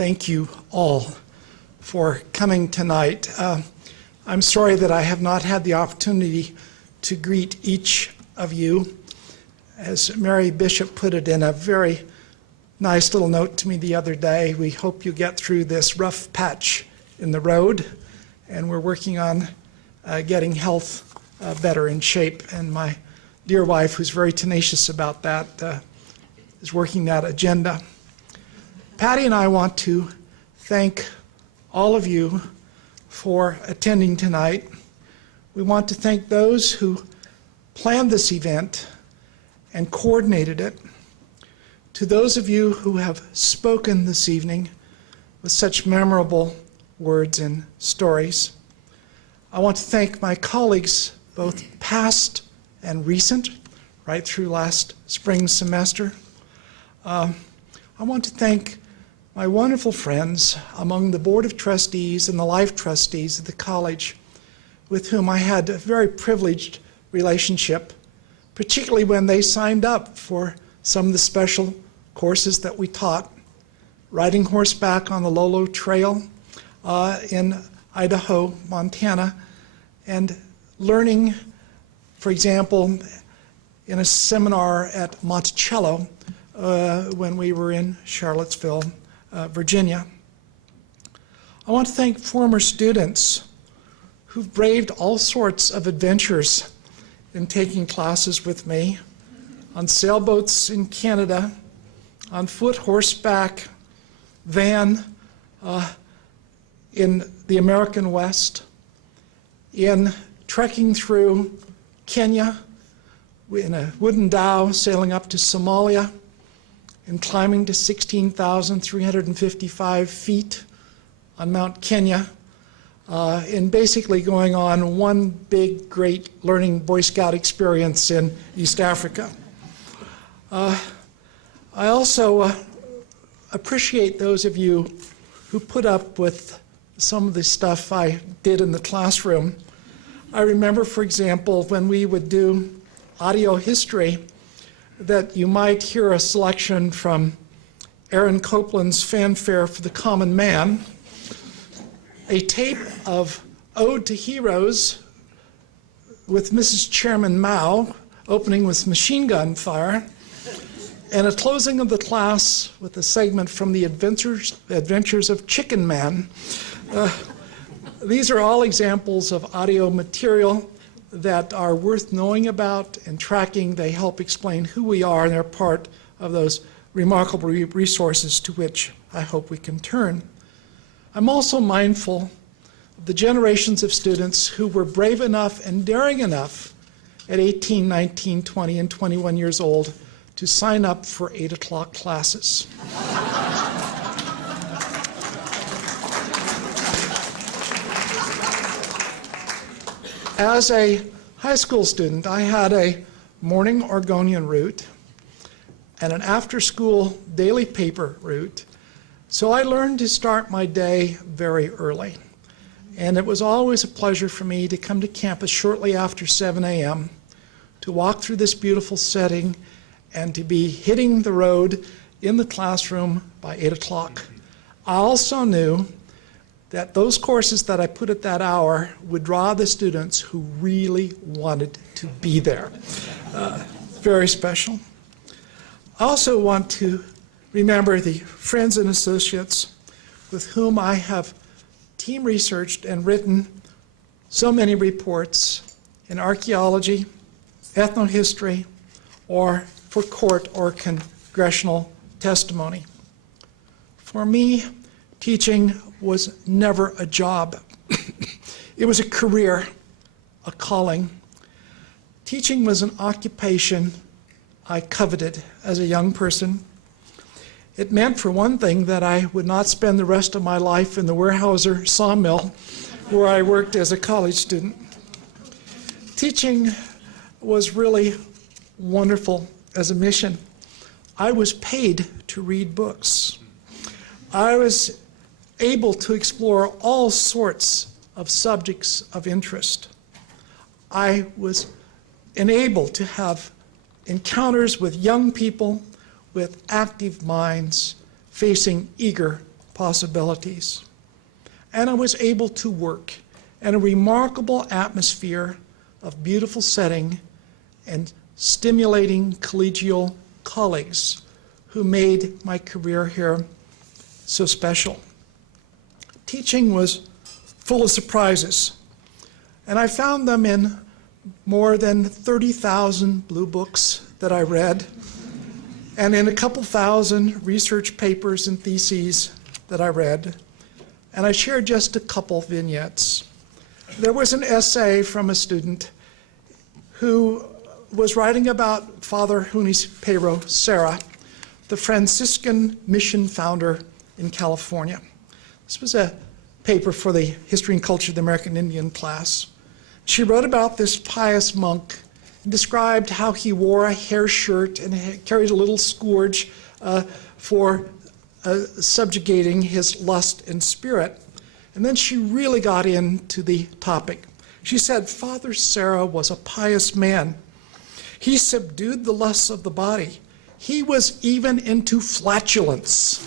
thank you all for coming tonight. I'm sorry that I have not had the opportunity to greet each of you. As Mary Bishop put it in a very nice little note to me the other day, we hope you get through this rough patch in the road, and we're working on getting health better in shape. And my dear wife, who's very tenacious about that, is working that agenda. Patty and I want to thank all of you for attending tonight. We want to thank those who planned this event and coordinated it. To those of you who have spoken this evening with such memorable words and stories, I want to thank my colleagues, both past and recent, right through last spring semester. I want to thank my wonderful friends among the Board of Trustees and the Life Trustees of the college, with whom I had a very privileged relationship, particularly when they signed up for some of the special courses that we taught. Riding horseback on the Lolo Trail in Idaho, Montana, and learning, for example, in a seminar at Monticello when we were in Charlottesville, Virginia. I want to thank former students who've braved all sorts of adventures in taking classes with me, on sailboats in Canada, on foot, horseback, van in the American West, in trekking through Kenya in a wooden dhow sailing up to Somalia, and climbing to 16,355 feet on Mount Kenya, and basically going on one big, great learning Boy Scout experience in East Africa. I also appreciate those of you who put up with some of the stuff I did in the classroom. I remember, for example, when we would do audio history, that you might hear a selection from Aaron Copland's Fanfare for the Common Man, a tape of Ode to Heroes with Mrs. Chairman Mao, opening with machine gun fire, and a closing of the class with a segment from the Adventures of Chicken Man. These are all examples of audio material that are worth knowing about and tracking. They help explain who we are, and they're part of those remarkable resources to which I hope we can turn. I'm also mindful of the generations of students who were brave enough and daring enough at 18, 19, 20, and 21 years old to sign up for 8 o'clock classes. As a high school student, I had a morning Oregonian route and an after-school daily paper route, so I learned to start my day very early. And it was always a pleasure for me to come to campus shortly after 7 a.m., to walk through this beautiful setting, and to be hitting the road in the classroom by 8 o'clock. I also knew that those courses that I put at that hour would draw the students who really wanted to be there. Very special. I also want to remember the friends and associates with whom I have team researched and written so many reports in archaeology, ethnohistory, or for court or congressional testimony. For me, teaching was never a job. It was a career, a calling. Teaching was an occupation I coveted as a young person. It meant, for one thing, that I would not spend the rest of my life in the Weyerhaeuser sawmill where I worked as a college student. Teaching was really wonderful as a mission. I was paid to read books. I was able to explore all sorts of subjects of interest. I was enabled to have encounters with young people with active minds facing eager possibilities. And I was able to work in a remarkable atmosphere of beautiful setting and stimulating collegial colleagues who made my career here so special. Teaching was full of surprises, and I found them in more than 30,000 blue books that I read, and in a couple thousand research papers and theses that I read, and I shared just a couple vignettes. There was an essay from a student who was writing about Father Junipero Serra, the Franciscan mission founder in California. This was a paper for the History and Culture of the American Indian class. She wrote about this pious monk and described how he wore a hair shirt and carried a little scourge for subjugating his lust and spirit. And then she really got into the topic. She said, Father Serra was a pious man. He subdued the lusts of the body. He was even into flatulence.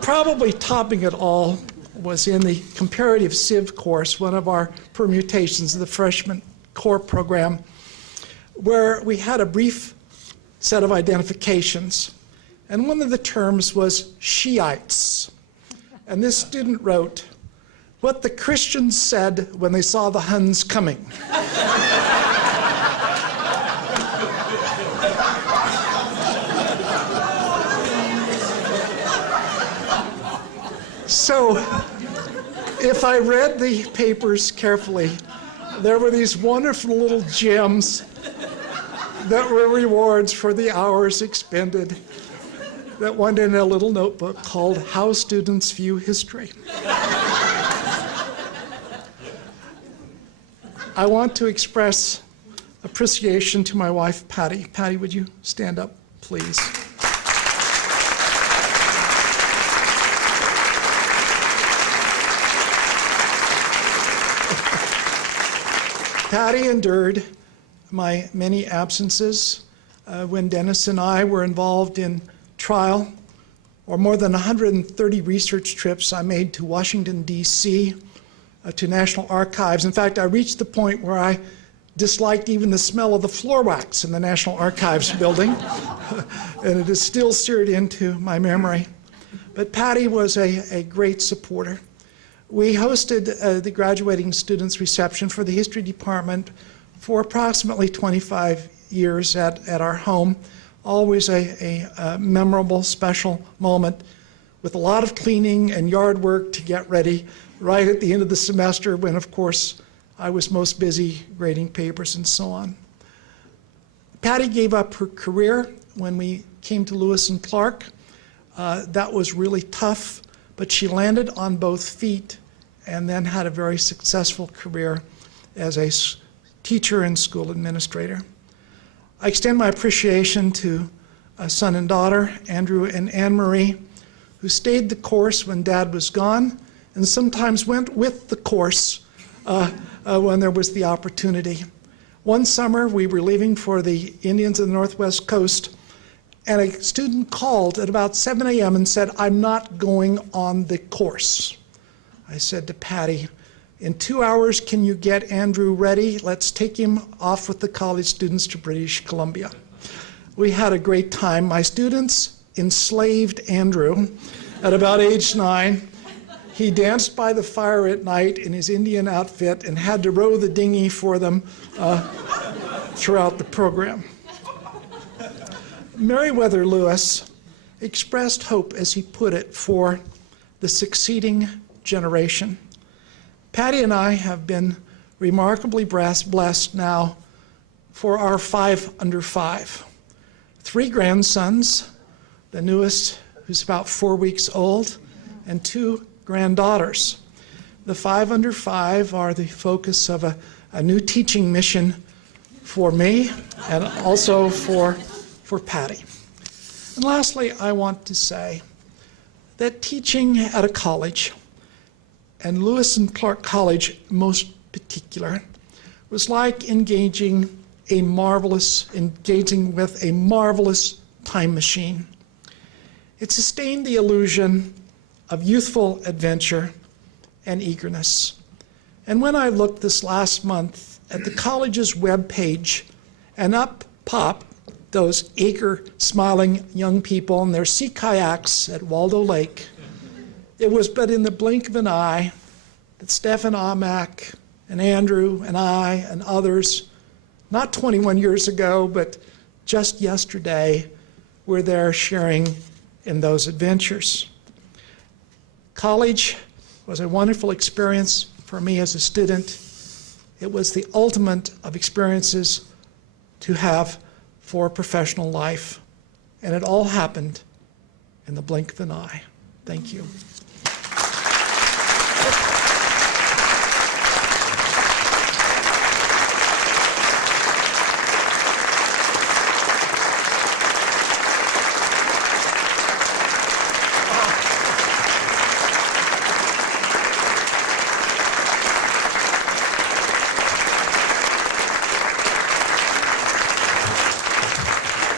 Probably topping it all was in the comparative civ course, one of our permutations of the freshman core program, where we had a brief set of identifications. And one of the terms was Shiites. And this student wrote, what the Christians said when they saw the Huns coming. So, if I read the papers carefully, there were these wonderful little gems that were rewards for the hours expended that went in a little notebook called How Students View History. I want to express appreciation to my wife, Patty. Patty, would you stand up, please? Patty endured my many absences when Dennis and I were involved in trial, or more than 130 research trips I made to Washington, D.C., to National Archives. In fact, I reached the point where I disliked even the smell of the floor wax in the National Archives building, and it is still seared into my memory. But Patty was a great supporter. We hosted the graduating students' reception for the history department for approximately 25 years at our home. Always a memorable, special moment with a lot of cleaning and yard work to get ready right at the end of the semester when, of course, I was most busy grading papers and so on. Patty gave up her career when we came to Lewis and Clark. That was really tough, but she landed on both feet and then had a very successful career as a teacher and school administrator. I extend my appreciation to a son and daughter, Andrew and Anne Marie, who stayed the course when Dad was gone and sometimes went with the course when there was the opportunity. One summer, we were leaving for the Indians of the Northwest Coast, and a student called at about 7 a.m. and said, I'm not going on the course. I said to Patty, in 2 hours, can you get Andrew ready? Let's take him off with the college students to British Columbia. We had a great time. My students enslaved Andrew at about age 9. He danced by the fire at night in his Indian outfit and had to row the dinghy for them throughout the program. Meriwether Lewis expressed hope, as he put it, for the succeeding generation. Patty and I have been remarkably blessed now for our 5 under 5. 3 grandsons, the newest, who's about 4 weeks old, and 2 granddaughters. The 5 under 5 are the focus of a new teaching mission for me and also for Patty. And lastly, I want to say that teaching at a college, and Lewis and Clark College most particular, was like engaging engaging with a marvelous time machine. It sustained the illusion of youthful adventure and eagerness. And when I looked this last month at the college's webpage, and up popped those eager, smiling young people in their sea kayaks at Waldo Lake, it was but in the blink of an eye that Stephen Amack and Andrew and I and others, not 21 years ago, but just yesterday, were there sharing in those adventures. College was a wonderful experience for me as a student. It was the ultimate of experiences to have for professional life, and it all happened in the blink of an eye. Thank you.